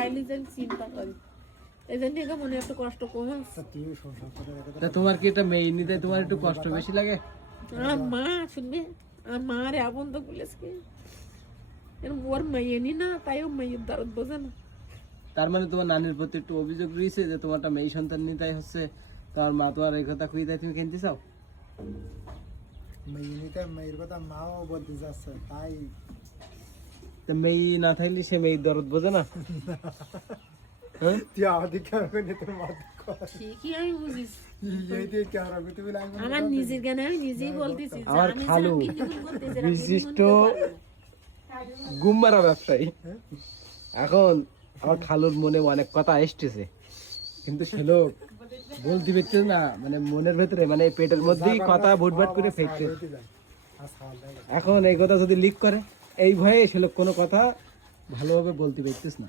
আইলি যেন চিন্তা করি এই জন্য থেকে মনে একটু কষ্ট কম তা তোমার কি এটা মেয়ে নিতে তোমার একটু কষ্ট বেশি লাগে? আমার মা শুনবে আমার মার এমন তো বলেছে ওর মেয়ে নি না তাই ও মেয়ের দরদ বোঝে না। তার মানে তোমার নানির প্রতি একটু অভিযোগ রয়েছে যে তোমারটা মেয়ে সন্তান নিতাই হচ্ছে, তোমার মা তোমার এই কথা কই দেয়, তুমি কিনতে চাও? মেয়ে নিতে মেয়ের কথা মাও বলতে যাচ্ছে তাই। তা মেয়ে না থাকলে সে মেয়ের দরদ বোঝে না? হ্যাঁ তুই আমাদের কেমন নিতে মাত ঠিকই আমি বুঝিস এই দিয়ে কেমন তুমি লাগবে আমার নিজের জ্ঞানে আমি নিজেই বলতেছি যে আমার আমি খালু যেরকম কিন্তু বলতেছি এরকম বিশিষ্ট কিন্তু পারবো না। গুম্মারা ব্যবসায়ী। এখন আমার খালুর মনে অনেক কথা এসতেছে, কিন্তু সে লোক বলতে পারছে না, মানে মনের ভেতরে মানে পেটের মধ্যেই কথা ভুটভাট করে ফেকছে। এখন এই কথা যদি লিক করে এই ভয়ে সে লোক কোনো কথা ভালোভাবে বলতে পারছিস না।